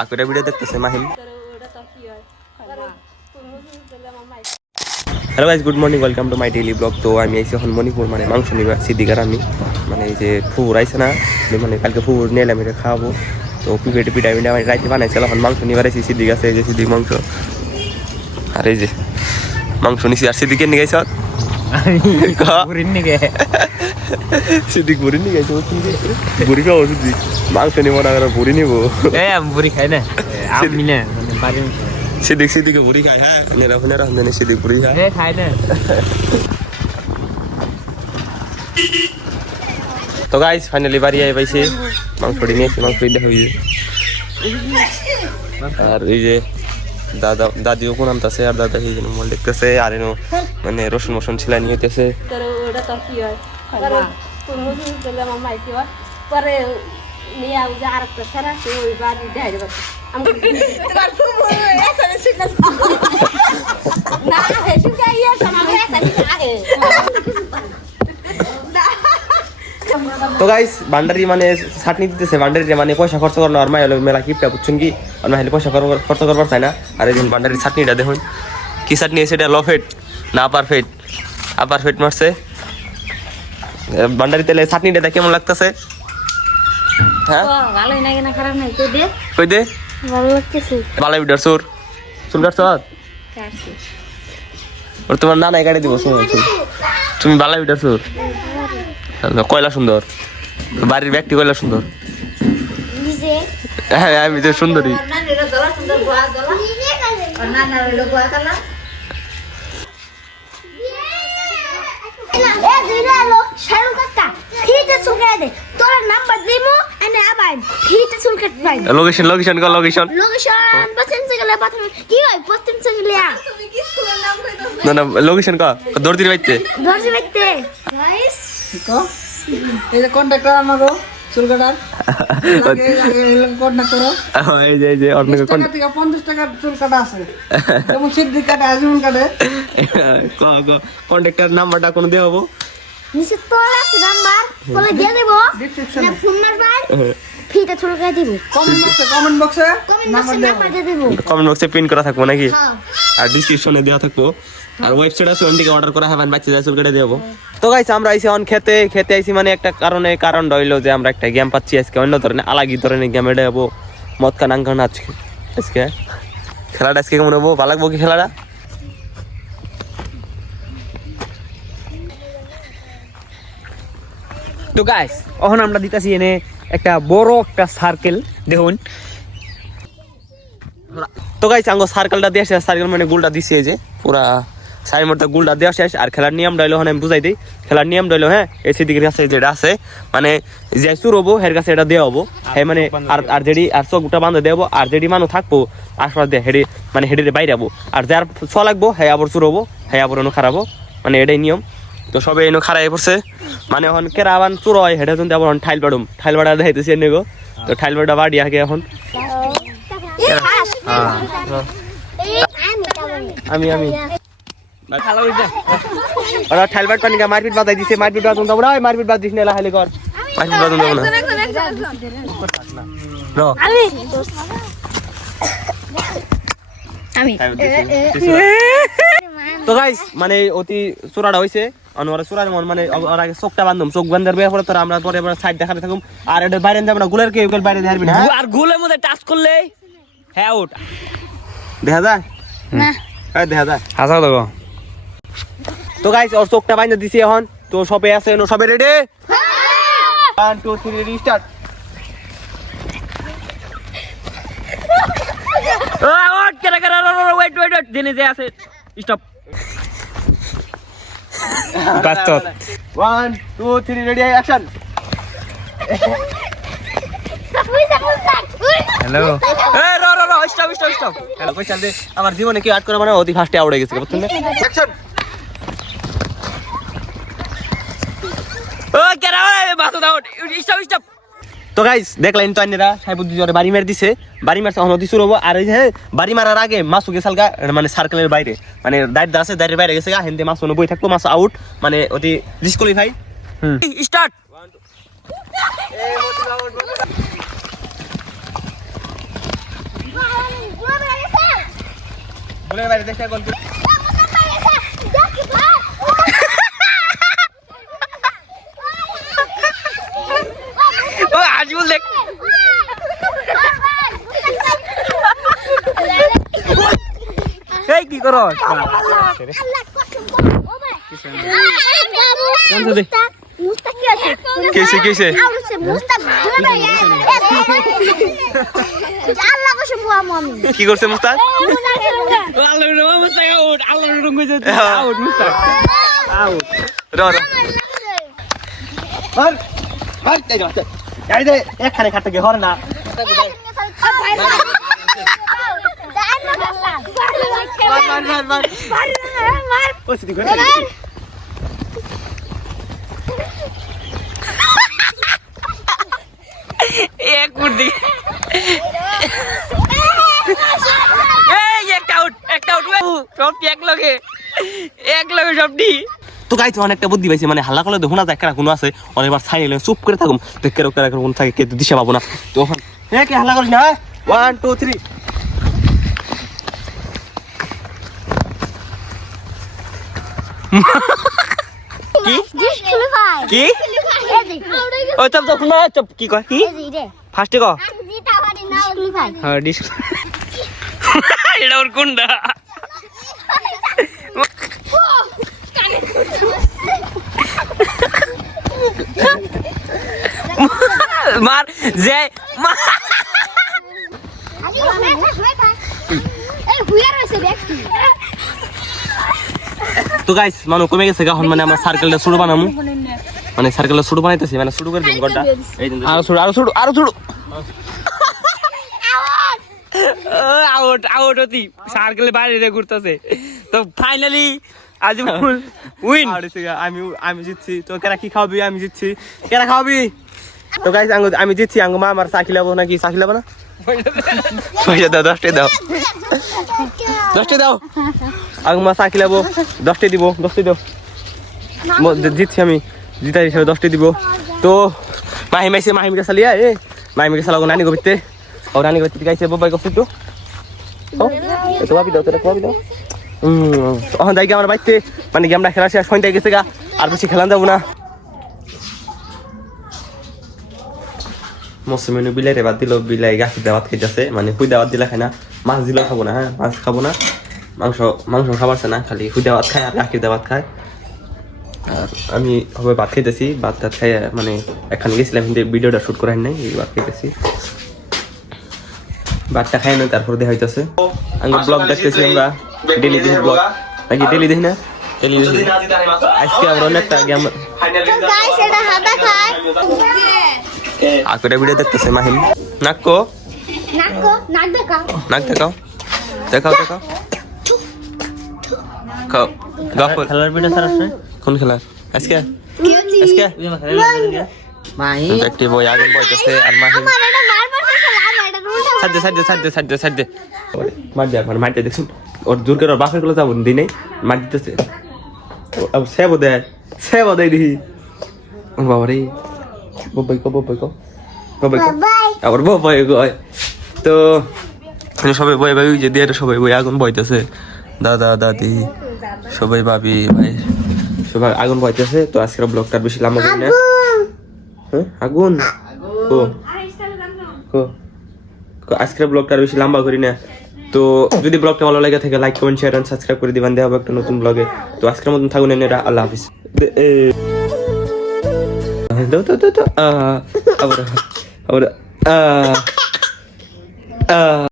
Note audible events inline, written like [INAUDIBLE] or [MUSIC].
আকুরা video দেখতেছে Mahim hello guys good morning welcome to my daily blog তো আমি আইসি এখন মণিপুর মানে মাংস নিবা সিদ্দিকার আমি। মানে এই যে ফুর আইসে না মানে কালকে ফুর নিয়ে এলাম এটা খাওয়াবো। তো পিপেটে পিঠা মিঠা আমি রাইতে বানাইছিলাম এখন মাংস নিবার আইসি সিদ্দিক আছে এই যে সিদ্দিক মাংস। আর এই যে মাংস নিছি আর সিদ্দিকে নিয়ে গেছ? সিদ্দিক বুড়ি নিয়ে গেছে বুড়ি খাওয়া সিদ্দিক মাংস নিব না করে বুড়ি নিব এ আমি বুড়ি খাই না আমি না মানে বাড়ি সিদ্দিক সিদ্দিকে বুড়ি খায় হ্যাঁ নেরা বুড়ি খায় এ খাই না তো গাইস ফাইনালি বাড়ি আই পাইছে মাংসটি নিয়েছি মাংস দেখা হয়েছে আর এই যে দাদা দাদিও কোন নামতেছে আর দাদা এই যে মোল দেখতেছে আর এনো মানে রসুন মসুন ছিলা নিয়ে হইতেছে तर ওটা তো কি পরে তুমি হুজুর দিলে আমার মাইকি হয়? পরে নিয়ে আউ যে আর একটা সারা সে ওই বাড়ি আমি এসা বেশি না হে শুকা সমাগে এসা বেশি আগে। তো গাইস বান্ডারি মানে ছাটনি দিতেছে বান্ডারি মানে পয়সা খরচ করানো আর মাই হলো মেলা কিপটা বুঝছেন কি? আর মাইলে পয়সা খরচ করবার চাই না। আর এই যে বান্ডারি ছাটনিটা দেখুন কি ছাটনি আছে এটা লফেট না আপার ফেট আপার ফেট মারছে। এ, বান্ডারি তেলে ছাটনিটা দেখ কেমন লাগতেছে। হ্যাঁ? ভালোই লাগে না খারাপ নাই তো দে? কই দে? ভালো লাগতেছে। বালাই বিডার সুর চুল কাটছ? ওর তোমার নানাই কাটে দিব শুনো তুমি বালাই বিডার সুর কয়লা সুন্দর। বাড়ির ব্যক্তি কয়লা সুন্দর। হ্যাঁ আমি তো সুন্দরী। পাই লোকেশন লোকেশন কর লোকেশন লোকেশন পশ্চিম সগলে প্রথমে কি হয়? পশ্চিম সগলে না না লোকেশন ক দৌড়দির বাইতে। ধরছি বাইতে। গাইস এই যে কন্ট্রাক্টর আমারও চুল কাটার। [LAUGHS] কন্ট্রাক্টর এই যে এই যে অন্য কোন টাকা থেকে চুল কাটা আছে। যেমন সিদ্ধি কাটে আজীবন কাটে। ক ক কন্ট্যাক্টর নাম্বারটা কোন দেব নিচে তোর আছে নাম্বার বলে দিয়ে দেব। না ফোন নাম্বার ফিতে সুলকে দিব। কমেন্ট বক্সে কমেন্ট বক্সে নাম্বার দেব। কমেন্ট বক্সে পিন করা থাকব নাকি? হ্যাঁ। আর ডিসক্রিপশনে দেওয়া থাকব। আর ওয়েবসাইট আছে ওখান থেকে অর্ডার করা হবেন বাচ্চা যায় চুল কেটে দেবো। তো গাইছে আমরা আইসি অন খেতে। খেতে আইসি মানে একটা কারণে কারণ রইল যে আমরা একটা গেম পাচ্ছি আজকে। অন্য ধরনের আলাগি ধরনের গেম এটা হব মদ কান আঙ্কান আজকে। আজকে? খেলাটা আজকে কেমন হব? ভালো লাগবো কি খেলাটা? তো গাইস এখন আমরা দিতাছি এনে একটা বড় একটা সার্কেল দেখুন। তো গাইছে আঙ্গো সার্কেলটা দিয়ে আসে সার্কেল মানে গোলটা দিছে এই যে পুরা সাইড মধ্যে গোলটা দেওয়া শেষ আর খেলার নিয়ম রইল হ্যাঁ আমি বুঝাই দিই খেলার নিয়ম রইল হ্যাঁ এসি দিকের কাছে যেটা আছে মানে যে সুর হব হের কাছে এটা দেওয়া হব হ্যাঁ মানে আর আর যেটি আর চোখটা বান্ধে দেবো আর যেটি মানুষ থাকব আশপাশ দিয়ে হেডি মানে হেডিতে বাইরে হব। আর যার ছ লাগবো হ্যাঁ আবার সুর হব হ্যাঁ আবার অনু খারাপো মানে এটাই নিয়ম। তো সবে এনে খারাই পড়ছে। মানে এখন কেরা আবার চুর হয় হেটা তুমি আবার ঠাইল বাড়ুম। ঠাইল বাড়া দেখাইতেছি এনে গো। তো ঠাইল বাড়া বাড়ি আগে এখন। আমি আমি। ওরা ঠাইলবাট পানি মারপিট বাজাই দিছে মারপিট বাজান দাও না মারপিট বাজ দিস না লাহালি কর মারপিট বাজান দাও না। আমি। তো গাইস মানে অতি চূড়াটা হইছে। অনওয়ার চূড়ার মন মানে ওর আগে চোখটা বান্ধুম চোখ বান্ধার বের পরে তোরা আমরা পরে এবার সাইড দেখাতে থাকুম আর এটা বাইরে যাবে না গুলের কে গুল বাইরে দেখাবি না হ্যাঁ? আর গোলের মধ্যে টাচ করলে হ্যাঁ আউট দেখা যায় না এই দেখা যায় হাসা দেবো তো গাইস ওর চোখটা বাইন্ধে দিছি এখন তো সবে আছে নো সবে ready one two three ready start out কেন কেন ওয়েট ওয়েট ওয়েট জেনে যে আছে স্টপ বাস্তব one two three ready action hello এই র র র স্টপ স্টপ স্টপ হ্যালো কই চাল দে আমার জীবনে কি আট করে মানে অতি ফাস্টে আউট হয়ে গেছে বুঝছেন অ্যাকশন ও কেন বাস্তব আউট স্টপ স্টপ তো গাইস দেখলেন তো আইনেরা সাইবুদ্দি জোরে বাড়ি মেরে দিছে বাড়ি মারছে অতি শুরু হব আর এই যে বাড়ি মারার আগে মাসু গেছাল গা মানে সার্কেলের বাইরে মানে দাঁড় আছে দাঁড়ের বাইরে গেছে গা হেনতে মাসু বই থাকতো মাস আউট মানে অতি ডিসকোয়ালিফাই স্টার্ট বলে বাইরে দেখে গল্প ও আজিবুল দেখ এই কি করো কেসে কেসে কি করছে মুস্তাক আল্লাহর মুস্তাক আউট আল্লাহর রঙ কইছে হ্যাঁ। আউট মুস্তাক আউট র র আর আর এই রে এই দে একখানে খাটতে গে হরে না মার মার মার মার। ও সিদি করে এক মুর্দি এই একটা আউট একটা আউট সব এক লগে এক লগে সবটি তো গাইছ অনেকটা বুদ্ধি পাইছে মানে হাল্লা করলে দেখো না কোনো আছে অনেকবার ছাই এলে চুপ করে থাকুম। তো কেরো কেরা কোন থাকে কে দিশা পাবো না। তো হ্যাঁ কি হাল্লা করিস না ওয়ান টু থ্রি কি ও চপ চপ না চপ কি কয় কি ফার্স্টে ক হ্যাঁ ডিস এটা ওর কোনটা যে তো গাইস মানে কমে গেছে এখন মানে আমরা সার্কেলটা শুরু বানামু। মানে সার্কেলটা শুরু বানাইতেছি মানে শুরু করে দিন গড়টা এই দিন আরও ছোড়ো আরও ছোড়ো আরও ছোড়ো আউট আউট হতি সার্কেলে বাইরে ঘুরতেছে তো ফাইনালি আজ উইন আমি আমি জিতছি। তো কেরা কি খাওয়াবি আমি জিতছি। কেরা খাওয়াবি তো গাইস আঙ্গু আমি জিতছি আঙ্গু মা আমার চাকি লাবো নাকি চাকি লাবো না? পয়সা দাও দশটা দাও। দশটা দাও। আঙ্গু মা চাকি লাবো দশটা দিব দশটা দাও। জিতছি আমি জিতা হিসাবে দশটা দিব। তো মাহিম আইসে মাহিম কে চালিয়া এ মাহিম কে চালাবো নানি গবিতে ও নানি গবিতে গাইছে বাবাই গফি তো ভাবি দাও তোরা ভাবি দাও। তখন যাই আমার বাড়িতে মানে গেমটা খেলা শেষ হয়ে গেছে গা আর বেশি খেলান যাব না। মৌসুমিনু বিলাই বাদ দিল বিলাই গাখি দাওয়াত খাইতেছে মানে হুই দাওয়াত দিলা খায় না মাছ দিলেও খাব না হ্যাঁ মাছ খাব না। মাংস মাংস খাবারছে না খালি হুই দাওয়াত খায় আর গাখির দাওয়াত খায়। আর আমি হবে ভাত খাইতেছি ভাত টাত খাই মানে এখানে গেছিলাম কিন্তু ভিডিওটা শুট করার নাই এই ভাত খাইতেছি। ভাতটা খাই না তারপর দেখা হইতেছে। আমি ব্লগ দেখতেছি আমরা ডেলি দেখি ব্লগ নাকি ডেলি দেখি না? ডেলি দেখি আজকে আমরা অনেকটা গেম আকরে ভিডিও দেখতেছে মাহিম। নাকো নাক দেখাও। দেখাও দেখাও। খাও। গাফর খেলার ভিডিও স্যার আসছে? কোন খেলা আজকে? আজকে? মাই একটি বই আগে বইতেছে আর মাহিম। সাজ্জে সাজ্জে সাজ্জে সাজ্জে সাজ্জে মার দেখ মানে মারতে দেখুন ওর দূর করে বাপেরগুলো যাব দিই নাই মার দিতেছে। সেবো দেয় সেবো দেয় দিহি। বাবা রে ববাই কো ববাই কো ববাই কো আবার ববাই কয় তো সবাই বই যে দিয়ে সবাই বই আগুন বইতেছে দাদা দাদি সবাই ভাবি ভাই সবাই আগুন বইতেছে তো আজকের ব্লগটা বেশি লম্বা করি না হ্যাঁ আগুন ও কো আজকের ব্লগটা বেশি লম্বা করি না তো যদি ব্লগটা ভালো লাগে থাকে like comment share and subscribe করে দিবেন দেওয়া হবে একটা নতুন ব্লগে তো আজকের মতন থাকুন আল্লাহ হাফিজ দে- এ, দাও দাও দাও দাও আহ, আবার আবার আহ, আহ